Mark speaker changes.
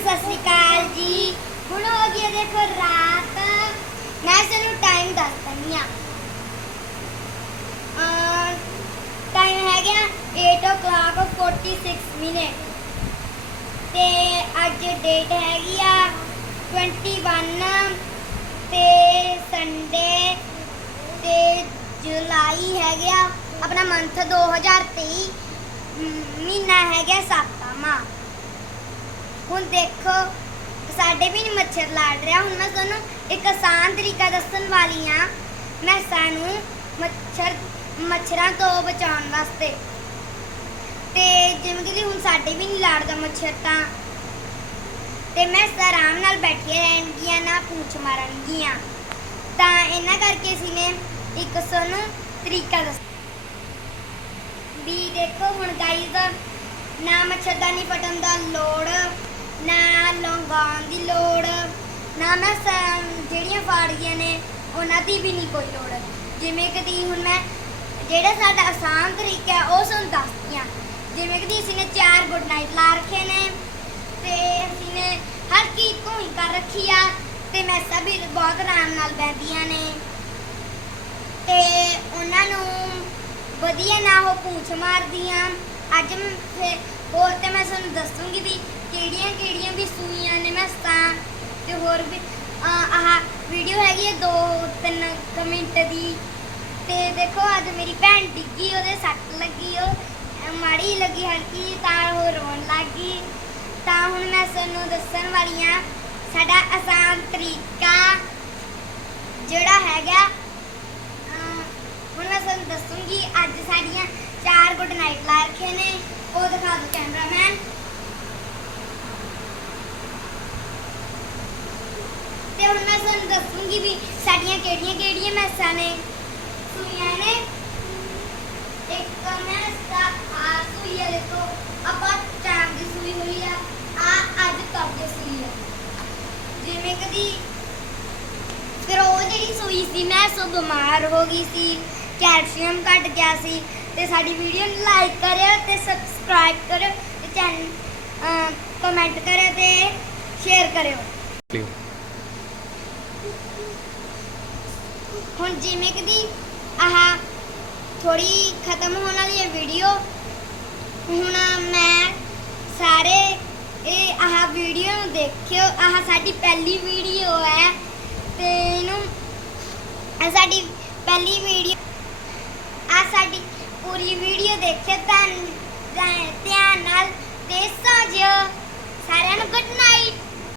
Speaker 1: ਸਤਿ ਸ਼੍ਰੀ ਅਕਾਲ ਜੀ। ਹੁਣ ਹੋ ਗਈ ਹੈ ਦੇਖੋ ਰਾਤ। ਮੈਂ ਤੁਹਾਨੂੰ ਟਾਈਮ ਦੱਸ ਦਿੰਦੀ ਆ ਟਾਈਮ ਹੈ ਗਿਆ 8:46 ਮਿੰਟ ਤੇ ਅੱਜ ਡੇਟ ਹੈਗੀ ਆ 21 ਤੇ ਸੰਡੇ ਤੇ ਜੁਲਾਈ ਹੈ ਗਿਆ ਆਪਣਾ ਮੰਥ 2023 ਮ- ਮਹੀਨਾ ਹੈ ਗਿਆ ਸੱਤਵਾਂ ਹੁਣ ਦੇਖੋ, ਸਾਡੇ ਵੀ ਨੀ ਮੱਛਰ ਲੜ ਰਿਹਾ। ਹੁਣ ਮੈਂ ਤੁਹਾਨੂੰ ਇੱਕ ਆਸਾਨ ਤਰੀਕਾ ਦੱਸਣ ਵਾਲੀ ਆ ਮੈਂ ਸਾਨੂੰ ਮੱਛਰ, ਮੱਛਰਾਂ ਤੋਂ ਬਚਾਉਣ ਵਾਸਤੇ। ਤੇ ਜਿਵੇਂ ਕਿ ਹੁਣ ਸਾਡੇ ਵੀ ਨਹੀਂ ਲੜਦਾ ਮੱਛਰ ਤਾਂ। ਤੇ ਮੈਂ ਆਰਾਮ ਨਾਲ ਬੈਠੀਆਂ ਰਹਿਣਗੀਆਂ, ਨਾ ਪੂਛ ਮਾਰਨਗੀਆਂ। ਤਾਂ ਇਹਨਾਂ ਕਰਕੇ ਅਸੀਂ ਨੇ ਇੱਕ ਤੁਹਾਨੂੰ ਤਰੀਕਾ ਦੱਸ ਵੀ ਦੇਖੋ ਹੁਣ ਗਾਈਜ਼ ਨਾ ਮੱਛਰਦਾਨੀ ਫਟਣ ਦਾ ਲੋੜ। ਨਾ ਲੰਗਾਉਣ ਦੀ ਲੋੜ, ਨਾ ਮੈਂ ਸ- ਜਿਹੜੀਆਂ ਫਾੜੀਆਂ ਨੇ, ਉਹਨਾਂ ਦੀ ਵੀ ਨਹੀਂ ਕੋਈ ਲੋੜ। ਜਿਵੇਂ ਕਿ ਦੀ ਹੁਣ ਮੈਂ ਜਿਹੜਾ ਸਾਡਾ ਆਸਾਨ ਤਰੀਕਾ ਹੈ, ਉਹ ਸਾਨੂੰ ਦੱਸਦੀ ਹਾਂ। ਜਿਵੇਂ ਕਿ ਅਸੀਂ ਨੇ ਚਾਰ ਗੁੱਡ ਨਾਈਟ ਲਾ ਰੱਖੇ ਨੇ, ਤੇ ਅਸੀਂ ਨੇ ਹਲਕੀ ਧੂਈ ਕਰ ਰੱਖੀ ਆ, ਤੇ ਮੈਸਾਂ ਵੀ ਬਹੁਤ ਆਰਾਮ ਨਾਲ ਬਹਿੰਦੀਆਂ ਨੇ। ਤੇ ਉਹਨਾਂ ਨੂੰ ਵਧੀਆ ਨਾ ਉਹ ਪੂਛ ਮਾਰਦੀਆਂ। ਅੱਜ ਫਿਰ ਹੋਰ ਤੇ ਮੈਂ ਤੁਹਾਨੂੰ ਦੱਸੂਗੀ ਵੀ ਕਿਹੜੀਆਂ ਕਿਹੜੀਆਂ ਵੀ ਸੂਈਆਂ ਨੇ ਮੈਸਾਂ ਤੇ ਹੋਰ ਵੀ ਆਹ ਵੀਡੀਓ ਹੈਗੀ ਹੈ 2-3 ਮਿੰਟ ਦੀ ਤੇ ਦੇਖੋ ਅੱਜ ਮੇਰੀ ਭੈਣ ਡਿੱਗੀ, ਉਹਦੇ ਸੱਟ ਲੱਗੀ, ਉਹ ਮਾੜੀ ਲੱਗੀ ਹਲਕੀ ਤਾਂ ਉਹ ਰੋਣ ਲੱਗ ਗਈ। ਤਾਂ ਹੁਣ ਮੈਂ ਤੁਹਾਨੂੰ ਦੱਸਣ ਵਾਲੀ ਹਾਂ ਸਾਡਾ ਆਸਾਨ ਤਰੀਕਾ ਜਿਹੜਾ ਹੈਗਾ ਹੁਣ ਮੈਂ ਤੁਹਾਨੂੰ ਦੱਸੂੰਗੀ, ਅੱਜ ਸਾਡੀਆਂ ਚਾਰ ਗੁੱਡ ਨਾਈਟ ਲਾ ਰੱਖੇ ਨੇ, ਉਹ ਦਿਖਾ ਦਿਓ ਕੈਮਰਾਮੈਨ ਤੇ ਹੁਣ ਮੈਂ ਤੁਹਾਨੂੰ ਦੱਸੂੰਗੀ ਵੀ ਸਾਡੀਆਂ ਕਿਹੜੀਆਂ ਕਿਹੜੀਆਂ ਮੈਸਾਂ ਨੇ। ਸੂਈਆਂ ਨੇ? ਇੱਕ ਮੈਸ ਦਾ ਆ ਸੂਈ ਹੈ ਦੇਖੋ। ਆਪਾਂ ਚਾਰ ਦੀ ਸੂਈ ਹੋਈ ਆ। ਆ ਅੱਜ ਕਬ ਦੀ ਸੂਈ ਆ। ਜਿਵੇਂ ਕਦੀ ਫਿਰ ਉਹ ਜਿਹੜੀ ਸੂਈ ਸੀ ਮੈਂ ਸੋ ਬਿਮਾਰ ਹੋ ਗਈ ਸੀ, ਕੈਲਸ਼ੀਅਮ ਘਟ ਗਿਆ ਸੀ। ਤੇ ਸਾਡੀ ਵੀਡੀਓ ਨੂੰ ਲਾਈਕ ਕਰਿਓ ਤੇ ਸਬਸਕ੍ਰਾਈਬ ਕਰਿਓ ਤੇ ਚੈਨਲ ਕਮੈਂਟ ਕਰਿਓ ਤੇ ਸ਼ੇਅਰ ਕਰਿਓ। ਹੁਣ ਜਿਵੇਂ ਕਿ ਦੀ ਆਹ ਥੋੜੀ ਖਤਮ ਹੋਣ ਵਾਲੀ ਹੈ ਵੀਡੀਓ ਹੁਣ ਮੈਂ ਸਾਰੇ ਇਹ ਆਹ ਵੀਡੀਓ ਨੂੰ ਦੇਖਿਓ। ਆਹ ਸਾਡੀ ਪਹਿਲੀ ਵੀਡੀਓ ਹੈ ਤੇ ਇਹਨੂੰ ਸਾਡੀ ਪਹਿਲੀ ਵੀਡੀਓ ਆ ਸਾਡੀ ਪੂਰੀ ਵੀਡੀਓ ਦੇਖਿਓ। ਤਾਂ